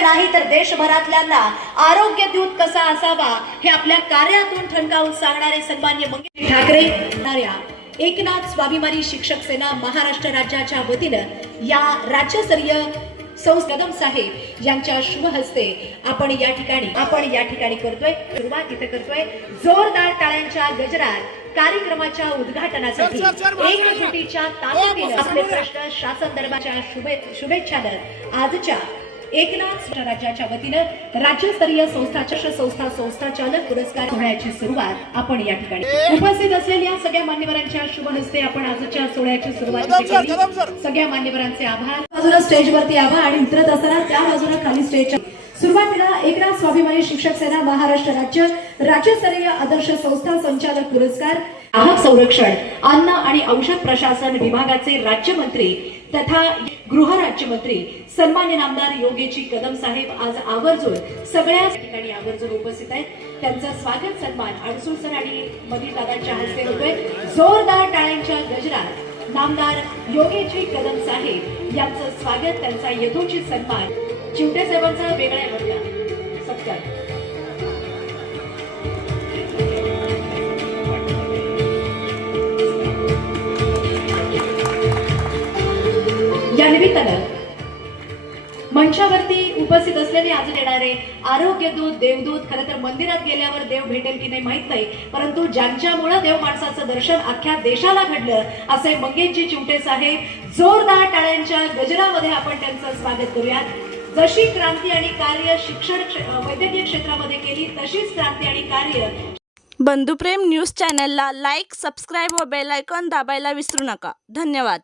देशभरातल्यांना आरोग्य दूत कसा असावा हे आपल्या कार्यातून ठणकावून सांगणारे सन्मान्य मंगेश ठाकरे एकनाथ स्वाभिमानी शिक्षक सेना महाराष्ट्र राज्याच्या वतीनं या राज्यस्तरीय सौ कदम साहेब यांच्या शुभ हस्ते आपण या ठिकाणी आपण या ठिकाणी करतोय सुरुवात इथे करतोय जोरदार टाळ्यांच्या गजरात कार्यक्रमाच्या उद्घाटनासाठी सर, सर, सर, एक बाजूला. कोटीच्या हो, ताकदीनं. आपले प्रश्न शासन दरबारच्या शुभे शुभेच्छानं आजच्या एकनाथ राज्याच्या वतीनं राज्यस्तरीय संस्थाच्या संस्था संस्थाचालक पुरस्कार सोहळ्याची सुरुवात आपण या ठिकाणी उपस्थित असलेल्या सगळ्या मान्यवरांच्या शुभ हस्ते आपण आजच्या सोहळ्याची सुरुवात. सगळ्या मान्यवरांचे आभार. बाजूला स्टेजवरती आभार आणि उतरत असताना त्या बाजूला खाली स्टेजच्या सुरुवातीला एकनाथ स्वाभिमानी शिक्षक सेना महाराष्ट्र राज्य राज्यस्तरीय आदर्श संस्था संचालक पुरस्कार ग्राहक संरक्षण अन्न आणि औषध प्रशासन विभागाचे राज्यमंत्री तथा गृह राज्यमंत्री सन्मान्य नामदार योगेची कदम साहेब आज आवर्जून सगळ्या ठिकाणी आवर्जून उपस्थित आहेत. त्यांचं स्वागत सन्मान अडसूळ सर आणि मधील दादांच्या हस्ते होतोय. जोरदार टाळ्यांच्या गजरात नामदार योगेजी कदम साहेब यांचं स्वागत त्यांचा यथोचित सन्मान. चिवटे साहेबांचा वेगळा आहे बघा सत्कार. मंचावरती उपस्थित असलेले आज येणारे आरोग्य दूत देवदूत खरं तर मंदिरात गेल्यावर देव भेटेल की नाही माहीत नाही परंतु ज्यांच्यामुळं देव माणसाचं दर्शन अख्ख्या देशाला घडलं असे मंगेशजी चिवटे साहेब जोरदार टाळ्यांच्या गजरामध्ये आपण त्यांचं स्वागत करूयात. जशी क्रांती आणि कार्य शिक्षण वैद्यकीय क्षेत्रामध्ये केली तशीच क्रांती आणि कार्य बंधुप्रेम न्यूज चॅनलला लाईक सबस्क्राईब व बेल आयकॉन दाबायला विसरू नका. धन्यवाद.